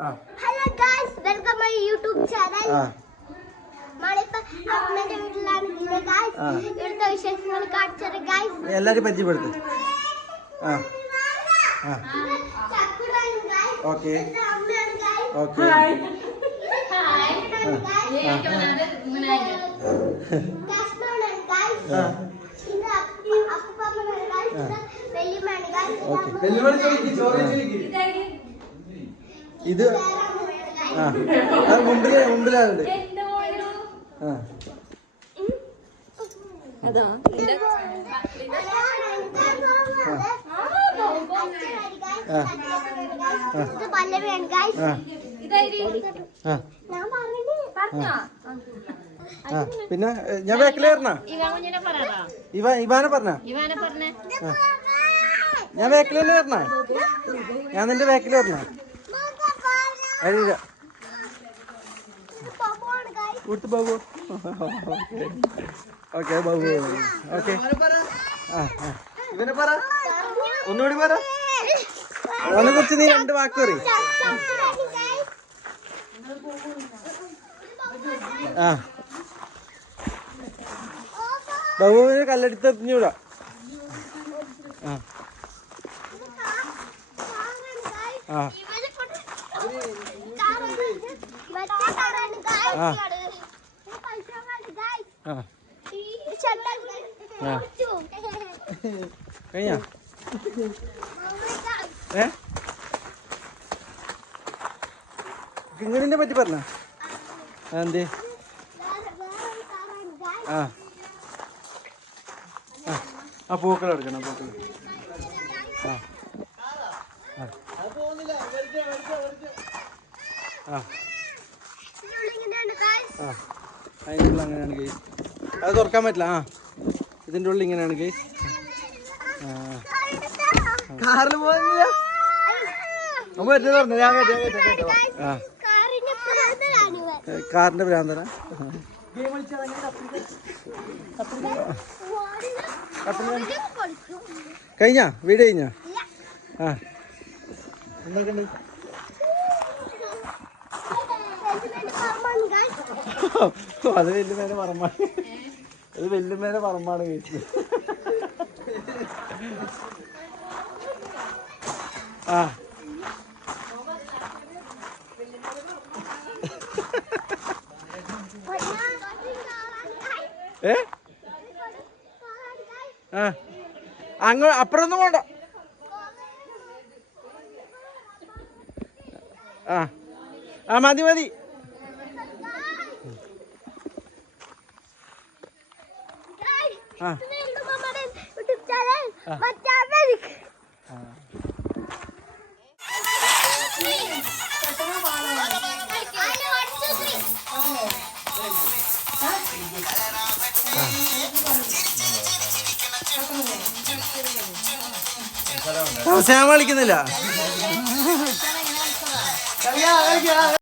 Hello guys, welcome my YouTube channel. അമ്മേന്റെ വീട്ടിലാണ് guys. ഇവിടുത്തെ വിശേഷങ്ങൾ കാണിച്ചത് ഗൈസ്. എല്ലാരും പരിചയപ്പെടുത്തും. Okay okay. ഇത് മുമ്പിലുണ്ട്. പിന്നെ ഞാൻ ബാക്കിലായിരുന്ന ഇവാനെ പറഞ്ഞ ഞാൻ ബാക്കിലല്ലേ പറഞ്ഞ ഞാൻ നിന്റെ ബാക്കിലായിരുന്ന കൊടുത്ത് ബാബു. ഓക്കെ ബാബു. ഓക്കെ ഇവനെ പറ, ഒന്നുകൂടി പറ. അവനെ കുറിച്ച് നീ 2 വാക്ക് പറയും. ബാബുവിന് കല്ലെടുത്തെറിഞ്ഞൂടാ. കഴിഞ്ഞ കിങ്ങിണിനെ പറ്റി പറഞ്ഞ എന്തേ? ആ പൂക്കൾ എടുക്കണം. പൂക്കൾ അതിൻ്റെ ഉള്ളിൽ അങ്ങനെയാണ് കേസ്. അത് തുറക്കാൻ പറ്റില്ല. ഇതിൻ്റെ ഉള്ളിൽ ഇങ്ങനെയാണ് കേസ്. കാറിൽ പോകുന്നില്ല. ഞാൻ കാറിന്റെ ഭ്രാന്തന. കഴിഞ്ഞ വീട് കഴിഞ്ഞ എന്തൊക്കെയുണ്ട്? അത് വല്യമ്മേനെ പറമ്പാണ്. അത് വല്യമ്മേനെ പറമ്പാണ് കഴിച്ചത്. അപ്പുറമൊന്നും വേണ്ട. മതി മതി. ഞാൻ വിളിക്കുന്നില്ല.